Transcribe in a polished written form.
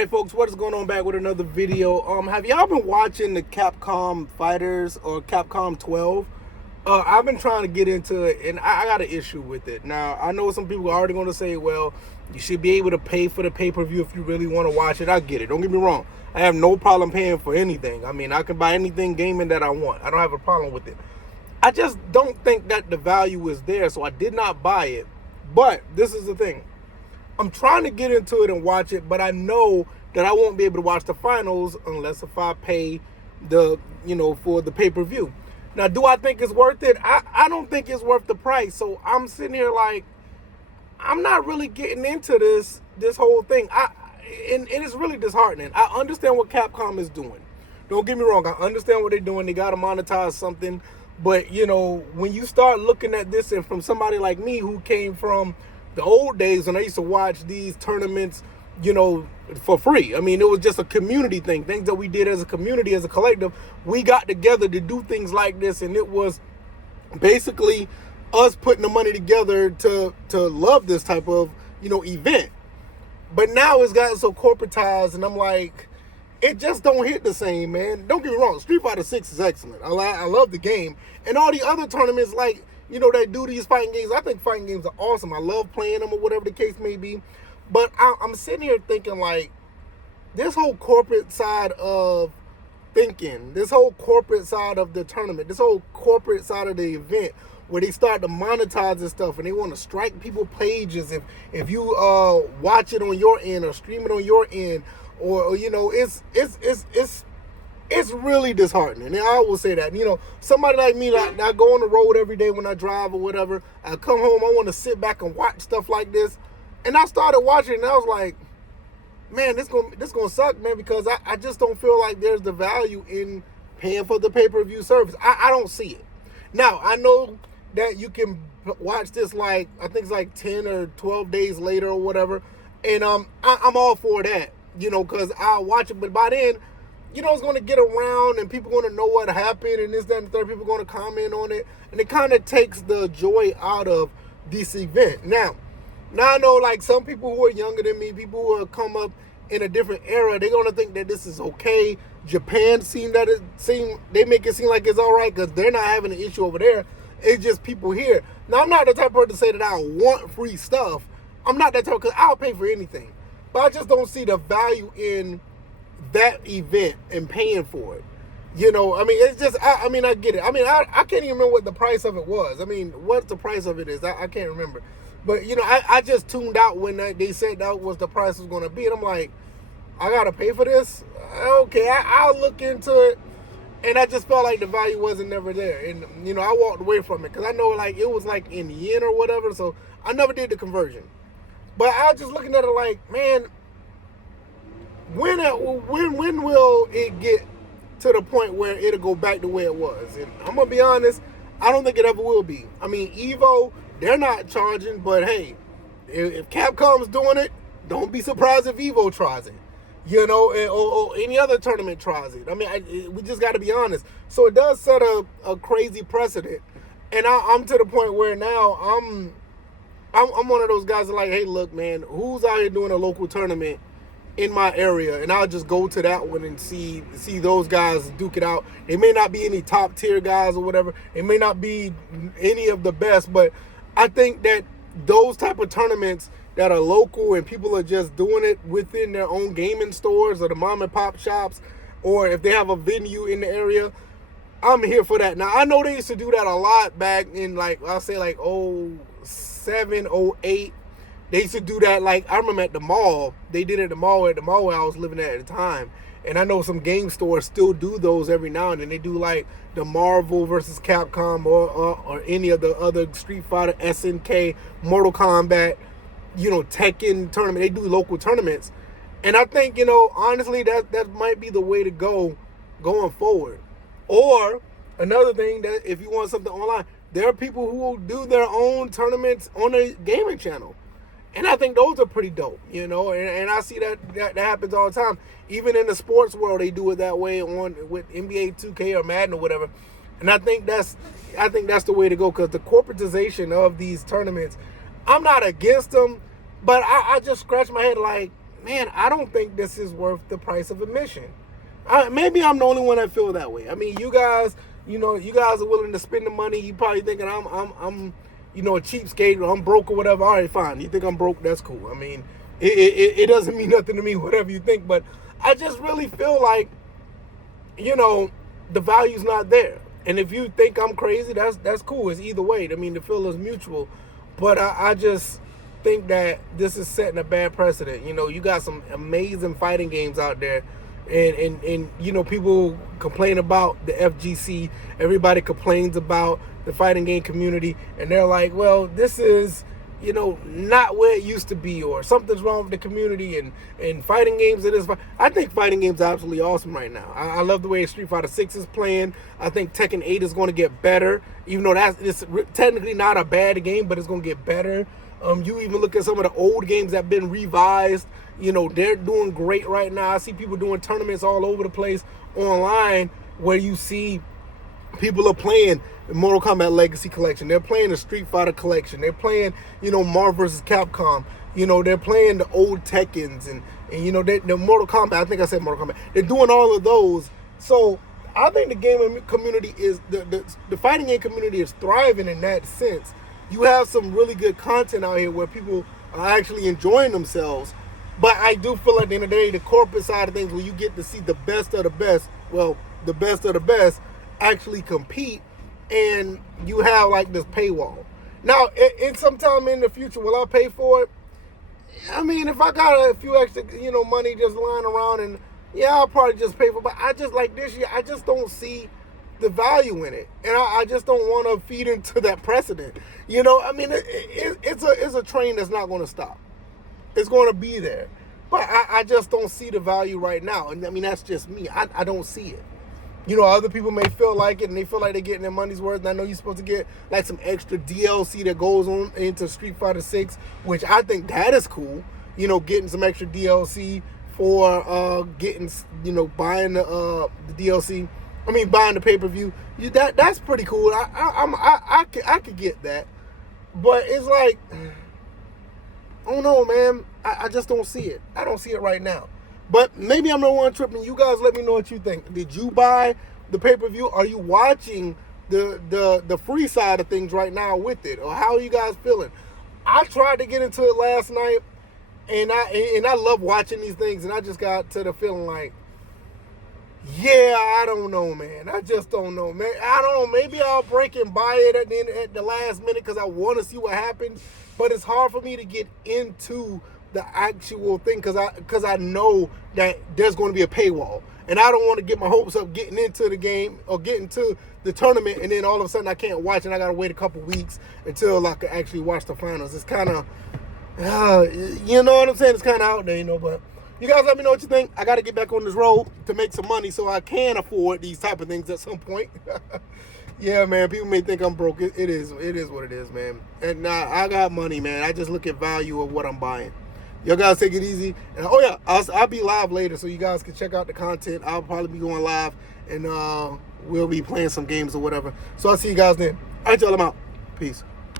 Alright folks, what is going on? Back with another video. Have y'all been watching the Capcom Fighters or Capcom 12? I've been trying to get into it, and I got an issue with it. Now, I know some people are already going to say, well, you should be able to pay for the pay-per-view if you really want to watch it. I get it. Don't get me wrong. I have no problem paying for anything. I mean, I can buy anything gaming that I want. I don't have a problem with it. I just don't think that the value is there, so I did not buy it. But this is the thing. I'm trying to get into it and watch it, but I know that I won't be able to watch the finals unless if I pay for the pay-per-view. Now, do I think it's worth it? I don't think it's worth the price. So I'm sitting here like, I'm not really getting into this whole thing. And it is really disheartening. I understand what Capcom is doing. Don't get me wrong. I understand what they're doing. They got to monetize something. But, when you start looking at this and from somebody like me who came from the old days when I used to watch these tournaments, for free. I mean, it was just a community thing. Things that we did as a community, as a collective. We got together to do things like this, and it was basically us putting the money together to love this type of, event. But now it's gotten so corporatized, and I'm like, it just don't hit the same, man. Don't get me wrong. Street Fighter 6 is excellent. I love the game. And all the other tournaments, like, they do these fighting games. I think fighting games are awesome. I love playing them or whatever the case may be. But I'm sitting here thinking, like, this whole corporate side of thinking, this whole corporate side of the tournament, this whole corporate side of the event, where they start to monetize this stuff and they want to strike people pages if you watch it on your end or stream it on your end, or it's really disheartening. And I will say that, somebody like me, like, I go on the road every day when I drive or whatever. I come home, I want to sit back and watch stuff like this. And I started watching it, and I was like, man, this gonna suck, man, because I just don't feel like there's the value in paying for the pay-per-view service. I don't see it. Now, I know that you can watch this, like, I think it's like 10 or 12 days later or whatever. And I'm all for that, because I'll watch it. But by then, it's going to get around and people are going to know what happened and this, that, and the third. People are going to comment on it. And it kind of takes the joy out of this event. Now I know, like, some people who are younger than me, people who have come up in a different era, they're going to think that this is okay. Japan they make it seem like it's all right because they're not having an issue over there. It's just people here. Now, I'm not the type of person to say that I want free stuff. I'm not that type, because I'll pay for anything. But I just don't see the value in that event and paying for it. It's just, I get it. I can't even remember what the price of it was. What the price of it is, I can't remember. But, I just tuned out when they said that was the price was going to be. And I'm like, I got to pay for this? Okay, I'll look into it. And I just felt like the value wasn't never there. And, I walked away from it because I know, like, it was like in yen or whatever. So I never did the conversion. But I was just looking at it like, man, when will it get to the point where it'll go back the way it was? And I'm going to be honest, I don't think it ever will be. Evo, they're not charging, but hey, if Capcom's doing it, don't be surprised if Evo tries it, or any other tournament tries it. We just got to be honest. So it does set a crazy precedent, and I'm to the point where now I'm one of those guys that are like, hey, look, man, who's out here doing a local tournament in my area, and I'll just go to that one and see those guys duke it out. They may not be any top tier guys or whatever. It may not be any of the best, but I think that those type of tournaments that are local and people are just doing it within their own gaming stores or the mom and pop shops, or if they have a venue in the area, I'm here for that. Now, I know they used to do that a lot back in, like, I'll say like 07, 08. They used to do that, like, I remember at the mall. They did it at the mall where I was living at the time. And I know some game stores still do those every now and then. They do, like, the Marvel versus Capcom or any of the other Street Fighter, SNK, Mortal Kombat, Tekken tournament. They do local tournaments. And I think, honestly, that might be the way to go going forward. Or another thing, that if you want something online, there are people who will do their own tournaments on a gaming channel. And I think those are pretty dope, and I see that happens all the time. Even in the sports world, they do it that way with NBA 2K or Madden or whatever. And I think that's the way to go, because the corporatization of these tournaments, I'm not against them, but I just scratch my head like, man, I don't think this is worth the price of admission. Maybe I'm the only one that feel that way. I mean, you guys, you guys are willing to spend the money. You probably thinking I'm a cheapskate or I'm broke or whatever. All right, fine. You think I'm broke? That's cool. I mean, it doesn't mean nothing to me, whatever you think. But I just really feel like, the value's not there. And if you think I'm crazy, that's cool. It's either way. I mean, the feel is mutual. But I just think that this is setting a bad precedent. You got some amazing fighting games out there. And people complain about the FGC. Everybody complains about the fighting game community. And they're like, well, this is, not where it used to be, or something's wrong with the community and fighting games. I think fighting games are absolutely awesome right now. I love the way Street Fighter 6 is playing. I think Tekken 8 is going to get better, even though it's technically not a bad game, but it's going to get better. You even look at some of the old games that have been revised. They're doing great right now. I see people doing tournaments all over the place online where you see people are playing the Mortal Kombat Legacy Collection. They're playing the Street Fighter Collection. They're playing, Marvel vs. Capcom. They're playing the old Tekkens and the Mortal Kombat. I think I said Mortal Kombat. They're doing all of those. So I think the gaming community is, the fighting game community is thriving in that sense. You have some really good content out here where people are actually enjoying themselves. But I do feel like at the end of the day, the corporate side of things, where you get to see the best of the best, actually compete, and you have like this paywall. Now, in some time in the future, will I pay for it? I mean, if I got a few extra, money just lying around, and yeah, I'll probably just pay for it. But I just, like this year, I just don't see the value in it, and I just don't want to feed into that precedent. I mean, it's a train that's not going to stop. It's going to be there, but I just don't see the value right now. And I mean, that's just me. I don't see it. Other people may feel like it, and they feel like they're getting their money's worth. And I know you're supposed to get like some extra DLC that goes on into Street Fighter 6, which I think that is cool. Getting some extra DLC for buying the DLC. I mean, buying the pay-per-view. That's pretty cool. I could get that, but it's like, I don't know, man. I just don't see it. I don't see it right now. But maybe I'm the one tripping. You guys let me know what you think. Did you buy the pay-per-view? Are you watching the free side of things right now with it? Or how are you guys feeling? I tried to get into it last night, and I love watching these things, and I just got to the feeling like, yeah, I don't know, man. I just don't know, man. I don't know. Maybe I'll break and buy it at the last minute because I want to see what happens. But it's hard for me to get into the actual thing because I know that there's going to be a paywall, and I don't want to get my hopes up getting into the game or getting to the tournament, and then all of a sudden I can't watch, and I got to wait a couple weeks until I can actually watch the finals. It's kind of, you know what I'm saying? It's kind of out there, but you guys let me know what you think. I got to get back on this road to make some money so I can afford these type of things at some point. Yeah, man, people may think I'm broke. It is what it is, man. And I got money, man. I just look at value of what I'm buying. Y'all guys take it easy. And I'll be live later, so you guys can check out the content. I'll probably be going live, and we'll be playing some games or whatever. So I'll see you guys then. All right, y'all, I'm out. Peace.